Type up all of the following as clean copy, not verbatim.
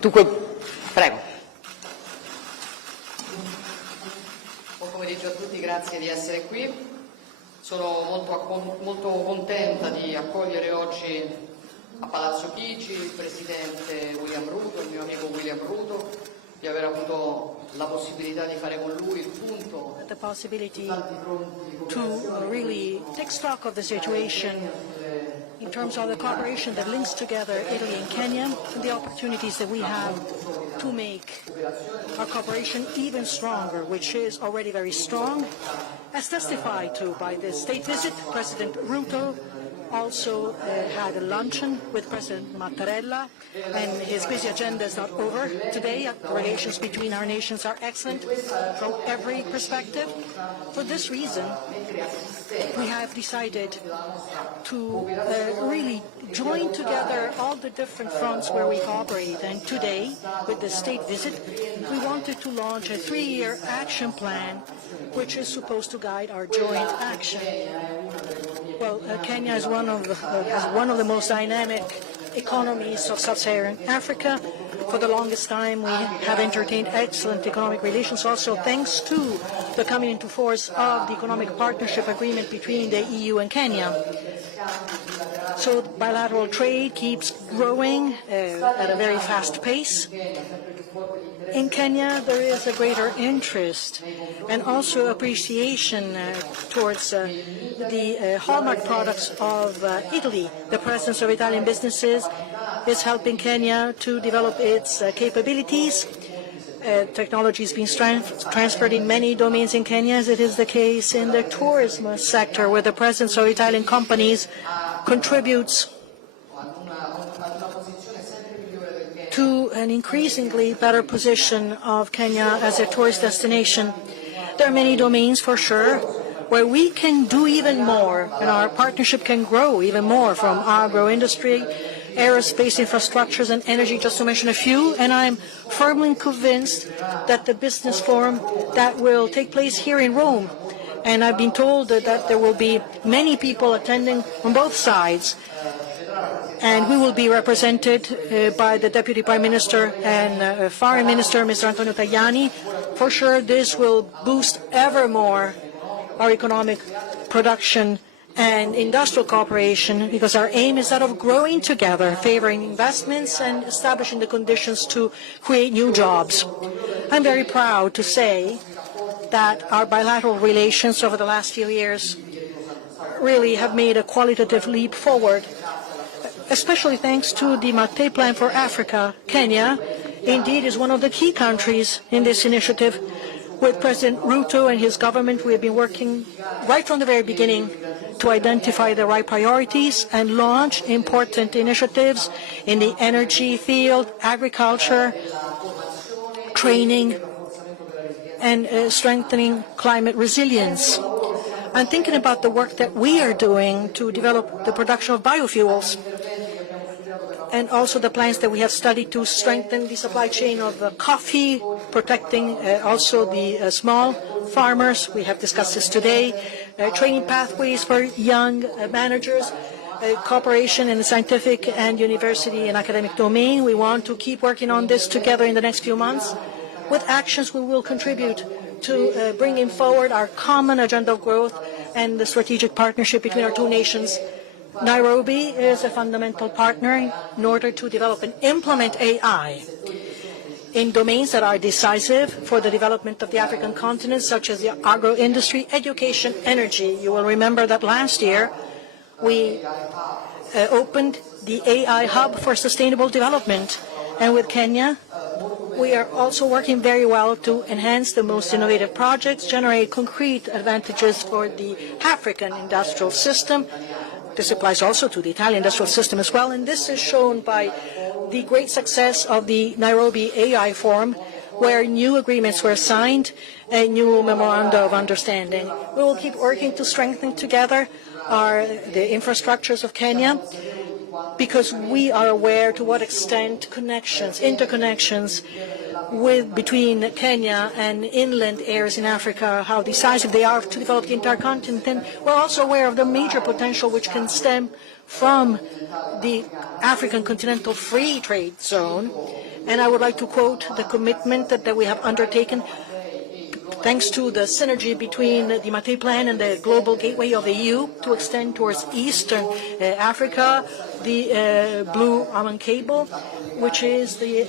Dunque, prego. Buon pomeriggio a tutti, grazie di essere qui. Sono molto contenta di accogliere oggi a Palazzo Chigi il Presidente William Ruto, il mio amico William Ruto, di aver avuto la possibilità di fare con lui il punto. The possibility to really take stock of the situation in terms of the cooperation that links together Italy and Kenya and the opportunities that we have to make our cooperation even stronger, which is already very strong, as testified to by the state visit. President Ruto also had a luncheon with President Mattarella, and his busy agenda is not over today. The relations between our nations are excellent from every perspective. For this reason, we have decided to really join together all the different fronts where we cooperate. And today, with the state visit, we wanted to launch a 3-year action plan which is supposed to guide our joint action. Well, Kenya is has one of the most dynamic economies of sub-Saharan Africa. For the longest time, we have entertained excellent economic relations, also thanks to the coming into force of the economic partnership agreement between the EU and Kenya. So bilateral trade keeps growing at a very fast pace. In Kenya, there is a greater interest and also appreciation towards the hallmark products of Italy. The presence of Italian businesses is helping Kenya to develop its capabilities. Technology is being transferred in many domains in Kenya, as it is the case in the tourism sector, where the presence of Italian companies contributes to an increasingly better position of Kenya as a tourist destination. There are many domains, for sure, where we can do even more, and our partnership can grow even more, from agro-industry, aerospace infrastructures, and energy, just to mention a few. And I'm firmly convinced that the business forum that will take place here in Rome, and I've been told that there will be many people attending on both sides, and we will be represented by the Deputy Prime Minister and Foreign Minister, Mr. Antonio Tajani. For sure, this will boost ever more our economic production and industrial cooperation, because our aim is that of growing together, favoring investments and establishing the conditions to create new jobs. I'm very proud to say that our bilateral relations over the last few years really have made a qualitative leap forward, especially thanks to the Mattei Plan for Africa. Kenya, indeed, is one of the key countries in this initiative. With President Ruto and his government, we have been working right from the very beginning to identify the right priorities and launch important initiatives in the energy field, agriculture, training, and strengthening climate resilience. I'm thinking about the work that we are doing to develop the production of biofuels, and also the plans that we have studied to strengthen the supply chain of coffee, protecting also the small farmers. We have discussed this today. Training pathways for young managers, cooperation in the scientific and university and academic domain. We want to keep working on this together in the next few months. With actions, we will contribute to bringing forward our common agenda of growth and the strategic partnership between our two nations. Nairobi is a fundamental partner in order to develop and implement AI in domains that are decisive for the development of the African continent, such as the agro-industry, education, energy. You will remember that last year we opened the AI Hub for Sustainable Development, and with Kenya we are also working very well to enhance the most innovative projects, generate concrete advantages for the African industrial system. This applies also to the Italian industrial system as well, and this is shown by the great success of the Nairobi AI Forum, where new agreements were signed, a new memoranda of understanding. We will keep working to strengthen together the infrastructures of Kenya, because we are aware to what extent interconnections between Kenya and inland areas in Africa, how decisive they are to develop the entire continent. And we're also aware of the major potential which can stem from the African Continental Free Trade Zone, And I would like to quote the commitment that we have undertaken thanks to the synergy between the Mattei Plan and the Global Gateway of the EU to extend towards Eastern Africa, the Blue Almond Cable, which is the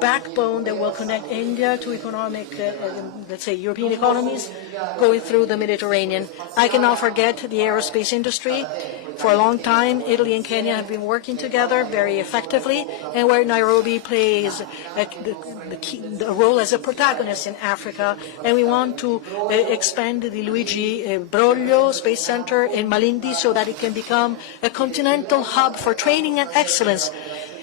backbone that will connect India to economic, let's say, European economies going through the Mediterranean. I cannot forget the aerospace industry. For a long time, Italy and Kenya have been working together very effectively, and where Nairobi plays the role as a protagonist in Africa. And we want to expand the Luigi Broglio Space Center in Malindi so that it can become a continental hub for training and excellence.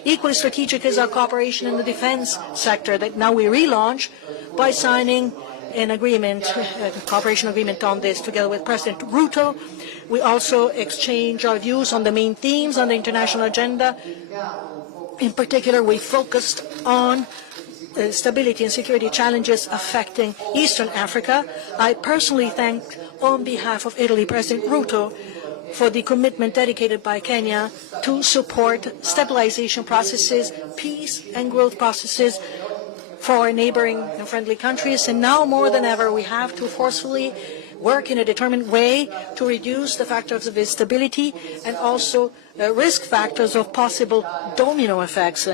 Equally strategic is our cooperation in the defense sector that now we relaunch by signing an agreement, a cooperation agreement on this together with President Ruto. We also exchange our views on the main themes on the international agenda. In particular, we focused on stability and security challenges affecting Eastern Africa. I personally thank, on behalf of Italy, President Ruto for the commitment dedicated by Kenya to support stabilization processes, peace and growth processes for our neighboring and friendly countries. And now more than ever, we have to forcefully work in a determined way to reduce the factors of instability and also risk factors of possible domino effects.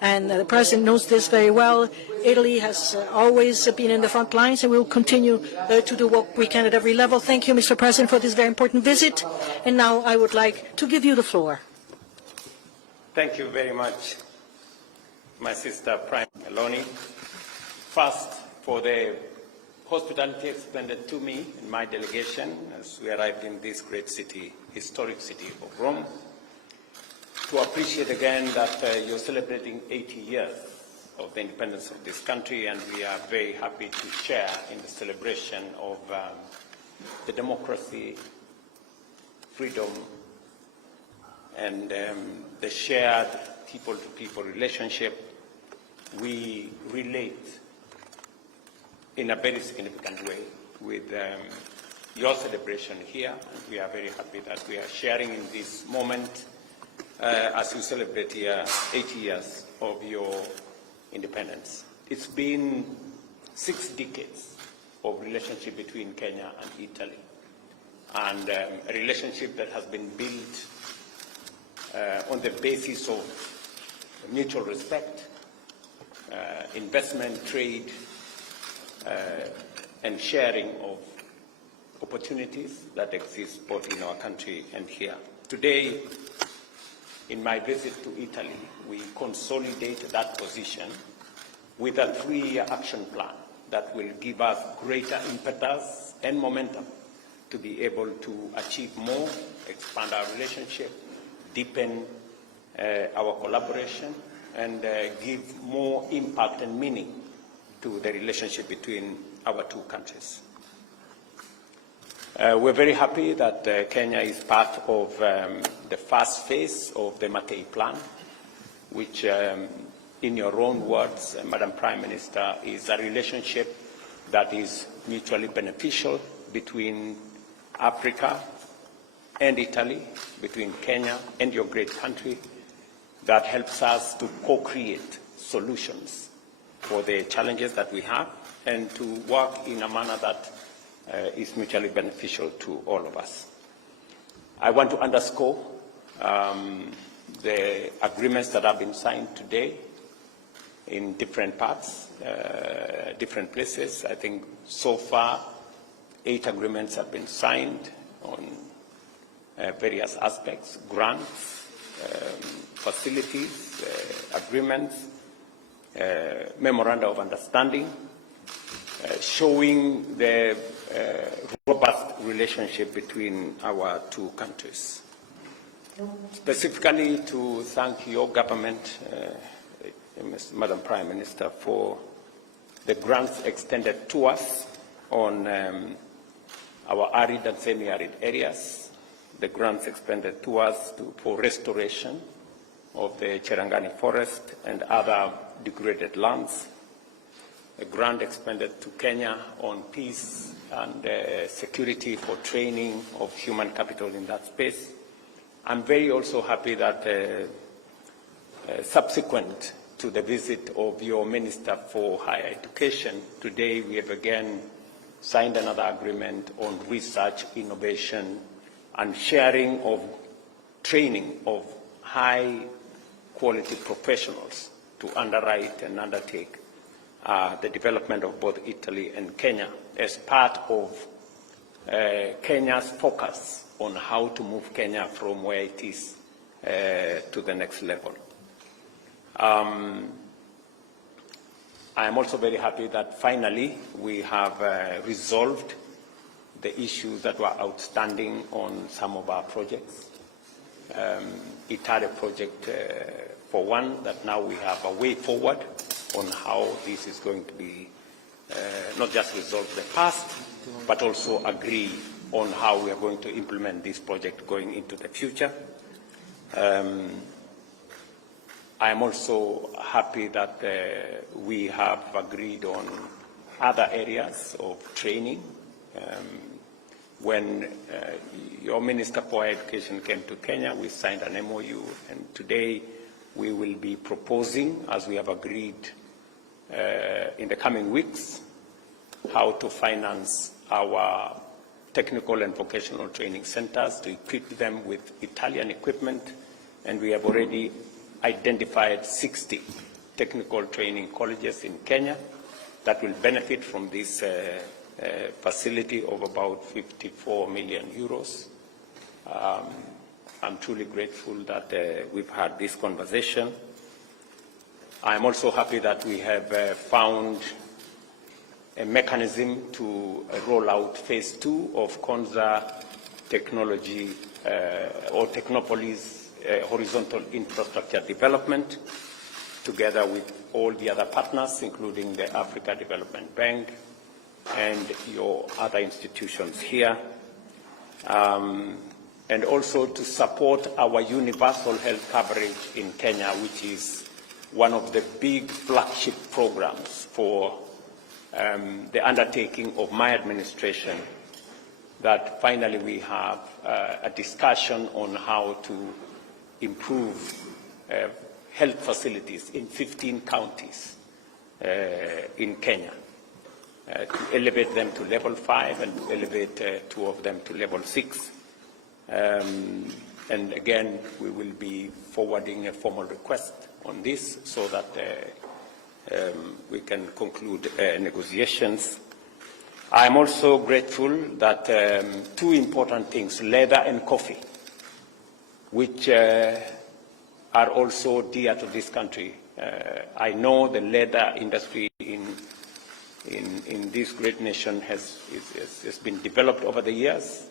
And the President knows this very well. Italy has always been in the front lines, and we will continue to do what we can at every level. Thank you, Mr. President, for this very important visit. And now I would like to give you the floor. Thank you very much, my sister Prime Meloni. First, for the hospitality extended to me and my delegation as we arrived in this great city, historic city of Rome, to appreciate again that you're celebrating 80 years of the independence of this country, and we are very happy to share in the celebration of the democracy, freedom, and the shared people-to-people relationship. We relate in a very significant way with your celebration here, and we are very happy that we are sharing in this moment as we celebrate here 80 years of your independence. It's been 6 decades of relationship between Kenya and Italy, and a relationship that has been built on the basis of mutual respect, investment, trade, and sharing of opportunities that exist both in our country and here. Today, in my visit to Italy, we consolidate that position with a 3-year action plan that will give us greater impetus and momentum to be able to achieve more, expand our relationship, deepen our collaboration, and give more impact and meaning to the relationship between our 2 countries. We're very happy that Kenya is part of the first phase of the Mattei Plan, which, in your own words, Madam Prime Minister, is a relationship that is mutually beneficial between Africa and Italy, between Kenya and your great country, that helps us to co-create solutions for the challenges that we have and to work in a manner that is mutually beneficial to all of us. I want to underscore the agreements that have been signed today in different parts, different places. I think so far 8 agreements have been signed on various aspects, grants, facilities, agreements, memoranda of understanding, showing the robust relationship between our 2 countries. Specifically to thank your government, Madam Prime Minister, for the grants extended to us on our arid and semi-arid areas, the grants extended to us for restoration of the Cherangani forest and other degraded lands, a grant expended to Kenya on peace and security for training of human capital in that space. I'm very also happy that subsequent to the visit of your Minister for Higher Education. Today we have again signed another agreement on research, innovation, and sharing of training of high-quality professionals to underwrite and undertake the development of both Italy and Kenya as part of Kenya's focus on how to move Kenya from where it is to the next level. I am also very happy that finally we have resolved the issues that were outstanding on some of our projects. Italy project for one, that now we have a way forward on how this is going to be not just resolve the past, but also agree on how we are going to implement this project going into the future. I am also happy that we have agreed on other areas of training. When your Minister for Education came to Kenya, we signed an MOU, and today we will be proposing, as we have agreed in the coming weeks, how to finance our technical and vocational training centers to equip them with Italian equipment, and we have already identified 60 technical training colleges in Kenya that will benefit from this facility of about 54 million euros. I'm truly grateful that we've had this conversation. I'm also happy that we have found a mechanism to roll out phase 2 of Konza technology or Technopolis horizontal infrastructure development, together with all the other partners, including the Africa Development Bank and your other institutions here, and also to support our universal health coverage in Kenya, which is one of the big flagship programs for the undertaking of my administration, that finally we have a discussion on how to improve health facilities in 15 counties in Kenya, to elevate them to level 5 and to elevate 2 of them to level 6. And again, we will be forwarding a formal request on this so that we can conclude negotiations. I am also grateful that 2 important things, leather and coffee, which are also dear to this country. I know the leather industry in this great nation has been developed over the years.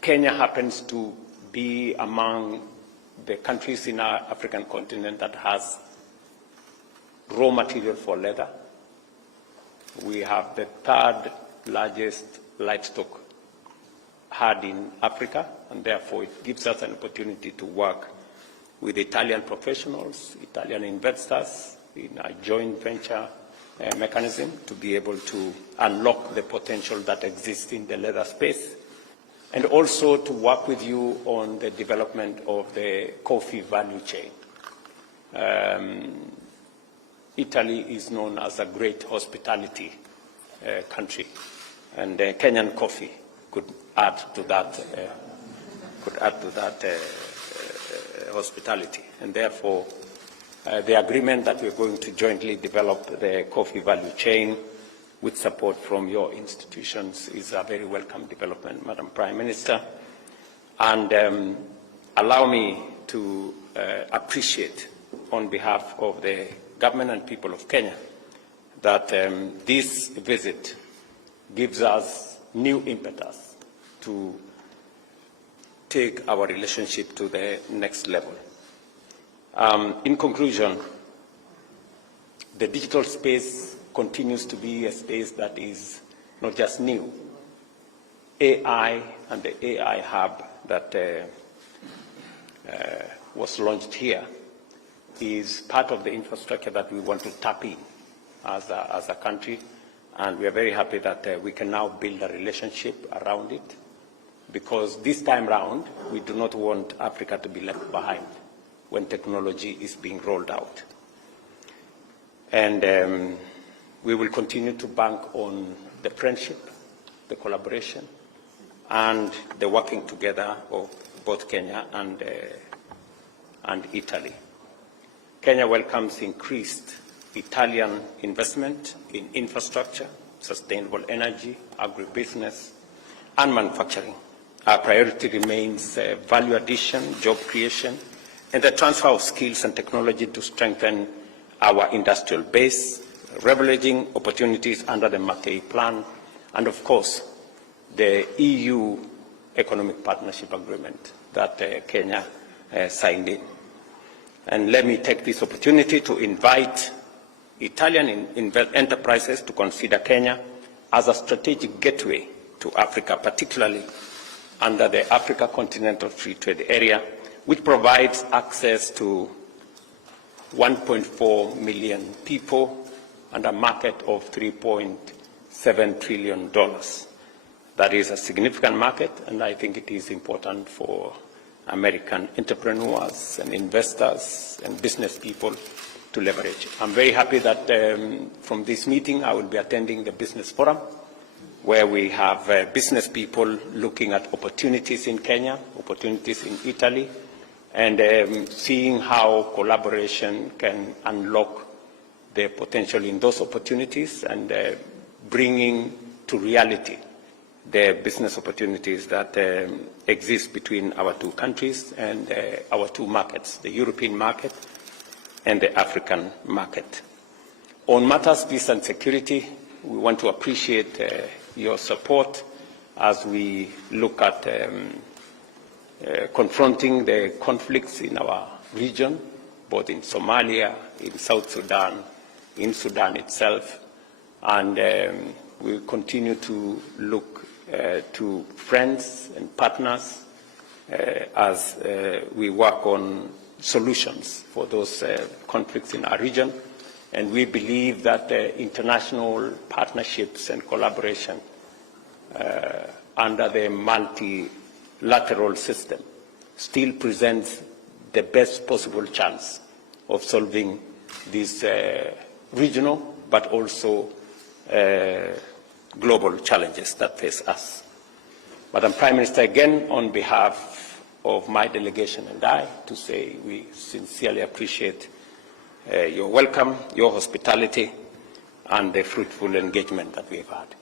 Kenya happens to be among the countries in our African continent that has raw material for leather. We have the 3rd largest livestock herd in Africa, and therefore it gives us an opportunity to work with Italian professionals, Italian investors in a joint venture mechanism to be able to unlock the potential that exists in the leather space, and also to work with you on the development of the coffee value chain. Italy is known as a great hospitality country, and Kenyan coffee could add to that. Hospitality, and therefore the agreement that we're going to jointly develop the coffee value chain with support from your institutions is a very welcome development, Madam Prime Minister. And allow me to appreciate on behalf of the government and people of Kenya that this visit gives us new impetus to take our relationship to the next level. In conclusion, the digital space continues to be a space that is not just new. AI and the AI hub that was launched here is part of the infrastructure that we want to tap in as a country, and we are very happy that we can now build a relationship around it, because this time round we do not want Africa to be left behind when technology is being rolled out. And we will continue to bank on the friendship, the collaboration, and the working together of both Kenya and Italy. Kenya welcomes increased Italian investment in infrastructure, sustainable energy, agribusiness, and manufacturing. Our priority remains value addition, job creation, and the transfer of skills and technology to strengthen our industrial base, leveraging opportunities under the Mackay Plan, and of course, the EU Economic Partnership Agreement that Kenya signed in. And let me take this opportunity to invite Italian enterprises to consider Kenya as a strategic gateway to Africa, particularly under the Africa Continental Free Trade Area, which provides access to 1.4 million people and a market of $3.7 trillion. That is a significant market, and I think it is important for American entrepreneurs and investors and business people to leverage. I'm very happy that from this meeting I will be attending the Business Forum, where we have business people looking at opportunities in Kenya, opportunities in Italy, and seeing how collaboration can unlock the potential in those opportunities and bringing to reality the business opportunities that exist between our two countries and our two markets, the European market and the African market. On matters peace and security, we want to appreciate your support as we look at confronting the conflicts in our region, both in Somalia, in South Sudan, in Sudan itself, and we continue to look to friends and partners as we work on solutions for those conflicts in our region. And we believe that international partnerships and collaboration under the multilateral system still presents the best possible chance of solving these regional but also global challenges that face us. Madam Prime Minister, again, on behalf of my delegation and I, to say we sincerely appreciate your welcome, your hospitality, and the fruitful engagement that we've had.